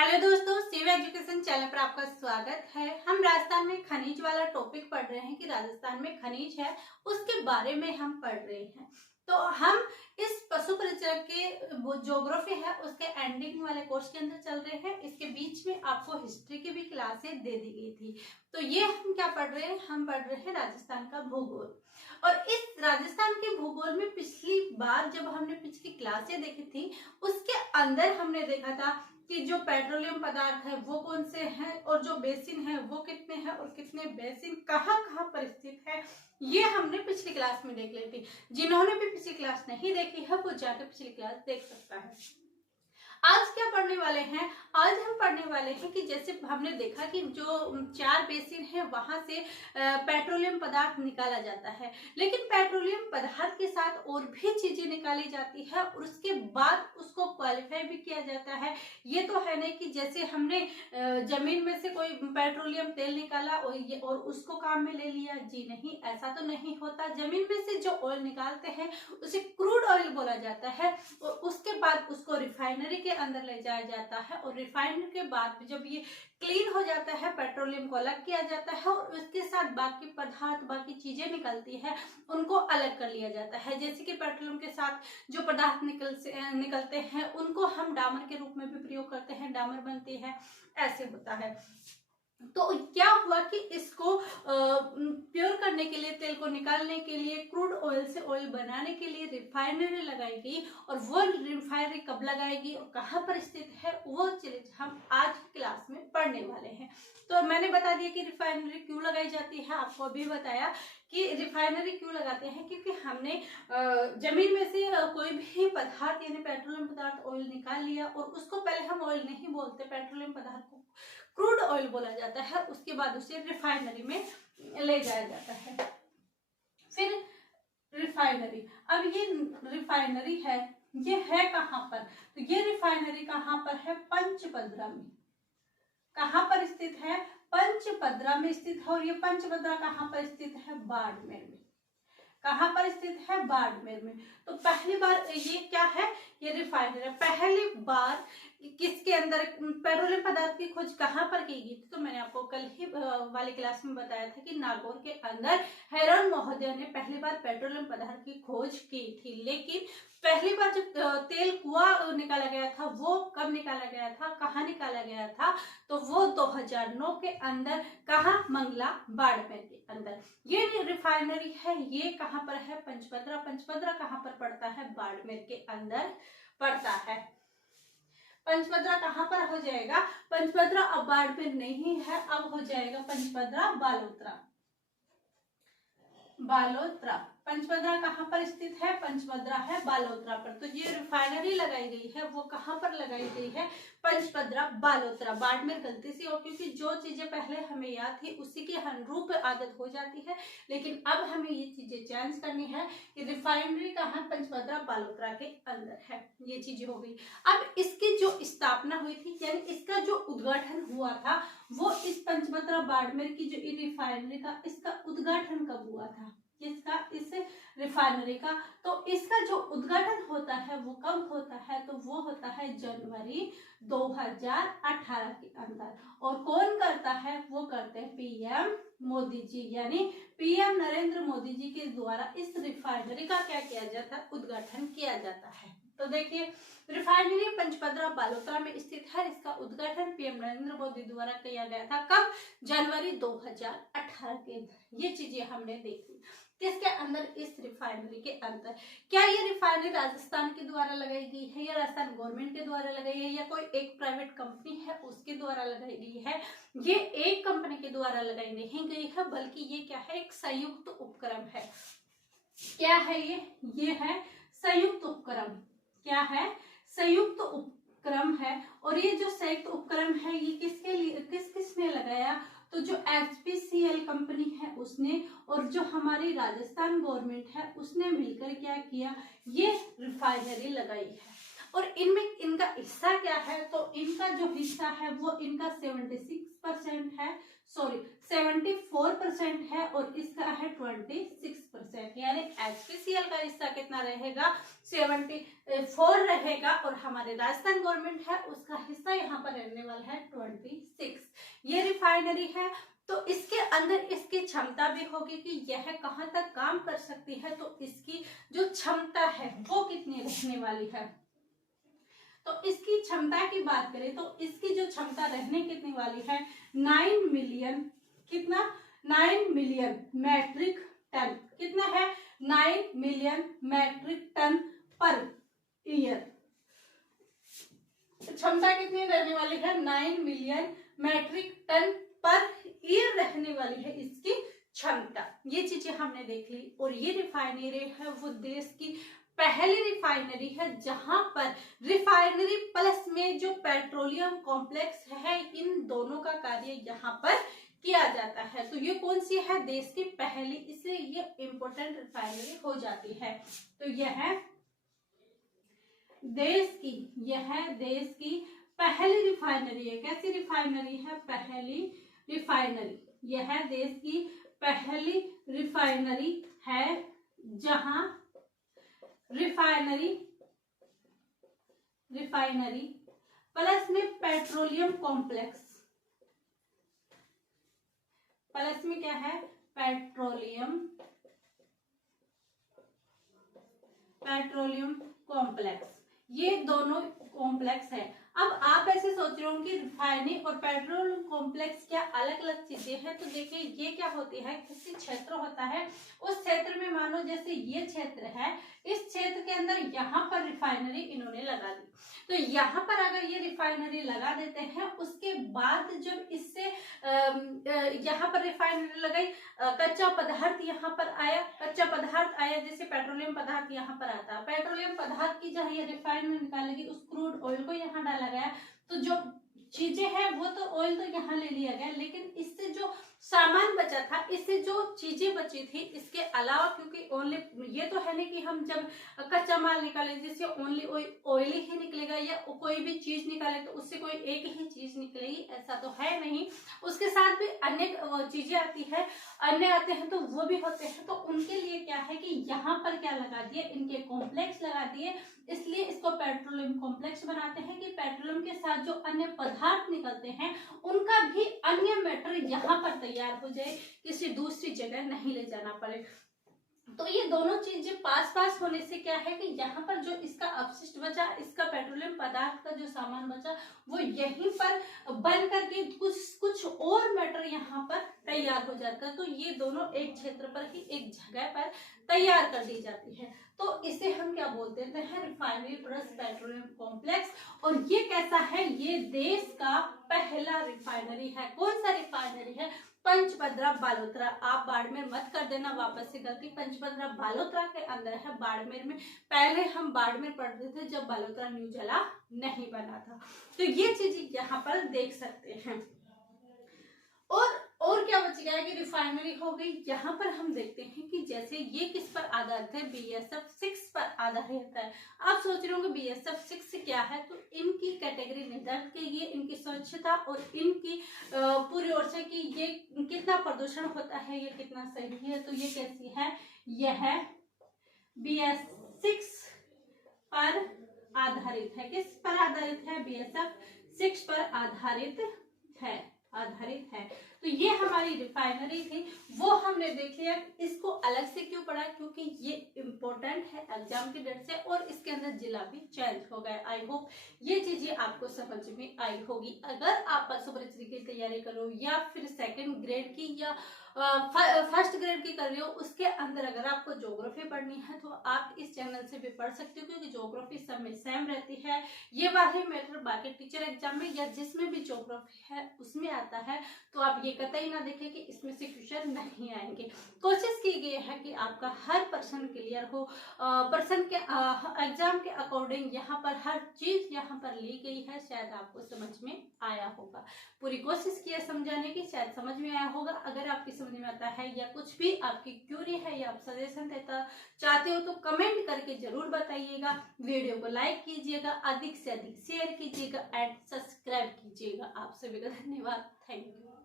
Hello दोस्तों, Shiv education channel पर आपका स्वागत है। हम राजस्थान में खनिज वाला टॉपिक पढ़ रहे हैं कि राजस्थान में खनिज है, उसके बारे में हम पढ़ रहे हैं। तो हम इस पशु परिचय के वो ज्योग्राफी है उसके एंडिंग वाले कोर्स के अंदर चल रहे हैं। इसके बीच में आपको हिस्ट्री की भी क्लासें दे दी गई थी। तो ये हम क्या पढ़ रहे हैं? हम पढ़ रहे हैं राजस्थान का भूगोल। और इस राजस्थान के भूगोल में पिछली बार जब हमने पिछली क्लासें देखी थी, उसके अंदर हमने देखा था कि जो पेट्रोलियम पदार्थ है वो कौन से हैं और जो बेसिन है वो कितने हैं और कितने बेसिन कहाँ कहाँ पर स्थित है, ये हमने पिछली क्लास में देख ली थी। जिन्होंने भी पिछली क्लास नहीं देखी है वो जाकर पिछली क्लास देख सकता है। आज क्या पढ़ने वाले हैं? आज हम पढ़ने वाले हैं कि जैसे हमने देखा कि जो 4 बेसिन है वहां से पेट्रोलियम पदार्थ निकाला जाता है, लेकिन पेट्रोलियम पदार्थ के साथ और भी चीजें निकाली जाती है और उसके बाद उसको क्वालिफाई भी किया जाता है। ये तो है नहीं कि जैसे हमने जमीन में से कोई पेट्रोलियम तेल निकाला और उसको काम में ले लिया। जी नहीं, ऐसा तो नहीं होता। जमीन में से जो ऑयल निकालते हैं उसे क्रूड ऑयल बोला जाता है और उसके बाद उसको रिफाइनरी के अंदर ले जाया जाता है और रिफाइनरी के बाद जब ये क्लीन हो जाता है, पेट्रोलियम को अलग किया जाता है और उसके साथ बाकी पदार्थ बाकी चीजें निकलती है उनको अलग कर लिया जाता है। जैसे कि पेट्रोलियम के साथ जो पदार्थ निकलते हैं उनको हम डामर के रूप में भी प्रयोग करते हैं, डामर बनती है, ऐसे होता है। तो क्या हुआ कि इसको प्योर करने के लिए, तेल को निकालने के लिए, क्रूड ऑयल से ऑयल बनाने के लिए रिफाइनरी लगाई गई। और वो रिफाइनरी कब लगाएगी और कहाँ पर स्थित है वो चीज हम आज की क्लास में पढ़ने वाले हैं। तो मैंने बता दिया कि रिफाइनरी क्यों लगाई जाती है। आपको अभी बताया कि रिफाइनरी क्यों लगाते हैं, क्योंकि हमने जमीन में से कोई भी पदार्थ यानी पेट्रोलियम पदार्थ ऑयल निकाल लिया और उसको पहले हम ऑयल नहीं बोलते, पेट्रोलियम पदार्थ को क्रूड ऑयल बोला जाता है। उसके बाद उसे रिफाइनरी में ले जाया जाता है। फिर रिफाइनरी, अब ये रिफाइनरी है, ये है कहाँ पर? तो ये रिफाइनरी कहाँ पर है? पंचपद्रा में। कहाँ पर स्थित है? पंचपद्रा में स्थित है। और ये पंचपद्रा कहाँ पर स्थित है? बाड़मेर में। कहाँ पर स्थित है? बाड़मेर में। तो पहली बार ये क्या है? ये रिफाइनरी है। पहली बार किसके अंदर पेट्रोलियम पदार्थ की खोज कहाँ पर की गई थी? तो मैंने आपको कल ही वाली क्लास में बताया था कि नागौर के अंदर हेरोन महोदय ने पहली बार पेट्रोलियम पदार्थ की खोज की थी। लेकिन पहली बार जब तेल कुआं निकाला गया था वो कब निकाला गया था, कहाँ निकाला गया था? तो वो 2009 के अंदर। कहाँ? मंगला, बाड़मेर के अंदर। ये रिफाइनरी है, ये कहाँ पर है? पंचपद्रा। पंचपद्रा कहाँ पर पड़ता है? बाड़मेर के अंदर पड़ता है। पंचपद्रा कहाँ पर हो जाएगा? पंचपद्रा अब बाड़मेर नहीं है, अब हो जाएगा पंचपद्रा बालोतरा। बालोतरा। पंचपद्रा कहाँ पर स्थित है? पंचपद्रा है बालोतरा पर। तो ये रिफाइनरी लगाई गई है वो कहाँ पर लगाई गई है? पंचपद्रा बालोतरा। बाड़मेर गलती से, और क्योंकि जो चीजें पहले हमें याद थी उसी के अनुरूप आदत हो जाती है, लेकिन अब हमें ये चीजें चेंज करनी है कि रिफाइनरी कहाँ? पंचपद्रा बालोतरा के अंदर है। ये चीजें हो गई। अब इसकी जो स्थापना हुई थी यानी इसका जो उद्घाटन हुआ था वो इस पंचपद्रा बाड़मेर की जो रिफाइनरी का, इसका उद्घाटन कब हुआ था? किसका? इस रिफाइनरी का। तो इसका जो उद्घाटन होता है वो कब होता है? तो वो होता है जनवरी 2018 के अंदर। और कौन करता है? वो करते हैं पीएम मोदी जी, यानी पीएम नरेंद्र मोदी जी के द्वारा इस रिफाइनरी का क्या किया जाता है? उद्घाटन किया जाता है। तो देखिए, रिफाइनरी पंचपद्रा बालोतरा में स्थित है। इसका उद्घाटन पीएम नरेंद्र मोदी द्वारा किया गया था। कब? जनवरी 2018 के अंदर। ये चीजें हमने देखी। किसके अंदर? इस रिफाइनरी के अंदर। क्या ये रिफाइनरी राजस्थान के द्वारा लगाई गई है या राजस्थान गवर्नमेंट के द्वारा लगाई है या कोई एक प्राइवेट कंपनी है उसके द्वारा लगाई गई है? ये एक कंपनी के द्वारा लगाई नहीं गई है, बल्कि ये क्या है? एक संयुक्त उपक्रम है। क्या है ये? ये है संयुक्त उपक्रम। क्या है? संयुक्त उपक्रम है। और ये जो संयुक्त उपक्रम है ये किसके लिए, किसने लगाया? तो जो HPCL कंपनी है उसने और जो हमारी राजस्थान गवर्नमेंट है उसने मिलकर क्या किया? ये रिफाइनरी लगाई है। और इनमें इनका हिस्सा क्या है? तो इनका जो हिस्सा है वो इनका 76 26% है, सॉरी 74% है और इसका है 26%, यानी HPCL का हिस्सा कितना रहेगा 74 रहेगा और हमारे राजस्थान गवर्नमेंट है उसका हिस्सा यहाँ पर रहने वाला है 26। ये रिफाइनरी है तो इसके अंदर इसकी क्षमता भी होगी कि यह कहां तक काम कर सकती है, तो इसकी जो क्षमता है वो कितनी रहने वाली है। तो इसकी क्षमता की बात करें तो इसकी जो क्षमता रहने कितनी वाली है 9 मिलियन, कितना 9 मिलियन मैट्रिक टन, कितना है 9 million metric ton per year. क्षमता कितनी रहने वाली है 9 million metric ton per year रहने वाली है इसकी क्षमता। ये चीजें हमने देख ली और ये रिफाइनरी है वो देश की पहली रिफाइनरी है जहां पर रिफाइनरी प्लस में जो पेट्रोलियम कॉम्प्लेक्स है इन दोनों का कार्य यहाँ पर किया जाता है। तो ये कौन सी है देश की पहली, इसलिए ये इंपॉर्टेंट रिफाइनरी हो जाती है। तो यह देश की पहली रिफाइनरी है। कैसी रिफाइनरी है, पहली रिफाइनरी। यह देश की पहली रिफाइनरी है जहां रिफाइनरी प्लस में पेट्रोलियम कॉम्प्लेक्स, प्लस में क्या है पेट्रोलियम कॉम्प्लेक्स, ये दोनों कॉम्प्लेक्स है। अब आप ऐसे सोच रहे होंगे रिफाइनरी और पेट्रोलियम कॉम्प्लेक्स क्या अलग अलग चीजें हैं, तो देखिए ये क्या होती है, किसी क्षेत्र होता है उस क्षेत्र में मानो जैसे ये क्षेत्र है, इस क्षेत्र के अंदर यहाँ पर रिफाइनरी इन्होंने लगा दी। तो यहाँ पर अगर ये रिफाइनरी लगा देते हैं उसके बाद जब इससे यहाँ पर रिफाइनरी लगाई, कच्चा पदार्थ यहाँ पर आया, कच्चा पदार्थ आया जैसे पेट्रोलियम पदार्थ यहाँ पर आता है, पेट्रोलियम पदार्थ की जहाँ ये रिफाइनरी निकालेगी उस क्रूड ऑयल को यहाँ डाला गया, तो जो चीजें हैं वो तो ऑयल तो यहाँ ले लिया गया, लेकिन इससे जो सामान बचा था, इससे जो चीजें बची थी इसके अलावा, क्योंकि ओनली ये तो है नहीं कि हम जब कच्चा माल निकाले जिससे ओनली ऑयल ही निकलेगा या कोई भी चीज निकाले तो उससे कोई एक ही चीज निकलेगी, ऐसा तो है नहीं। उसके साथ भी अन्य चीजें आती है, अन्य आते हैं तो वो भी होते हैं, तो उनके लिए क्या है कि यहाँ पर क्या लगा दिए, इनके कॉम्प्लेक्स लगा दिए, इसलिए इसको पेट्रोलियम कॉम्प्लेक्स बनाते हैं कि पेट्रोलियम के साथ जो अन्य पदार्थ निकलते हैं उनका भी अन्य मैटर यहाँ पर तैयार हो जाए, किसी दूसरी जगह नहीं ले जाना पड़े। तो ये दोनों चीजें पास पास होने से क्या है कि यहाँ पर जो इसका अपशिष्ट बचा, इसका पेट्रोलियम पदार्थ का जो सामान बचा वो यहीं पर बन करके कुछ और मैटर यहाँ पर तैयार हो जाता है। तो ये दोनों एक क्षेत्र पर ही एक जगह पर तैयार कर दी जाती है, तो इसे हम क्या बोलते हैं रिफाइनरी प्लस पेट्रोलियम कॉम्प्लेक्स। और ये कैसा है, ये देश का पहला रिफाइनरी है। कौन सा रिफाइनरी है, पंचभद्रा बालोतरा। आप बाड़मेर मत कर देना वापस से गलती, पंचभद्रा बालोतरा के अंदर है, बाड़मेर में। पहले हम बाड़मेर पढ़ते थे जब बालोतरा न्यू जिला नहीं बना था। तो ये चीज यहाँ पर देख सकते हैं। और क्या बच गया कि रिफाइनरी हो गई। यहाँ पर हम देखते हैं कि जैसे ये किस पर आधारित है, BSF 6 पर आधारित है। आप सोच रहे होंगे BSF 6 क्या है, तो इनकी कैटेगरी निर्धारण के लिए इनकी स्वच्छता और इनकी पूरी ओर से कि ये कितना प्रदूषण होता है, ये कितना सही है, तो ये कैसी है, यह BS 6 पर आधारित है। किस पर आधारित है, BSF 6 पर आधारित है। तो ये हमारी रिफाइनरी थी, वो हमने देख लिया। इसको अलग से क्यों पढ़ा, क्योंकि ये इम्पोर्टेंट है एग्जाम की डेट से और इसके अंदर जिला भी चेंज हो गया। आई होप ये चीजें आपको समझ में आई होगी। अगर आप पशुपरिचय की तैयारी कर रहे हो या फिर सेकंड ग्रेड की या फर्स्ट ग्रेड की कर रहे हो, उसके अंदर अगर आपको ज्योग्राफी पढ़नी है तो आप इस चैनल से भी पढ़ सकते हो, क्योंकि ज्योग्राफी सब में सेम रहती है। ये वाले मैटर बाकी टीचर एग्जाम में या जिसमें भी ज्योग्राफी है उसमें आता है, तो आप ये कतई ना देखें कि इसमें से क्वेश्चन नहीं आएंगे। कोशिश की गई है कि आपका हर पर्सन क्लियर हो, पर्सन के एग्जाम के अकॉर्डिंग यहाँ पर हर चीज यहाँ पर ली गई है। शायद आपको समझ में आया होगा, पूरी कोशिश की है समझाने की, शायद समझ में आया होगा। अगर आप किसी समझ में आता है या कुछ भी आपकी क्यूरी है या आप सजेशन देता चाहते हो तो कमेंट करके जरूर बताइएगा। वीडियो को लाइक कीजिएगा, अधिक से अधिक शेयर कीजिएगा एंड सब्सक्राइब कीजिएगा। आप सभी का धन्यवाद। Thank you.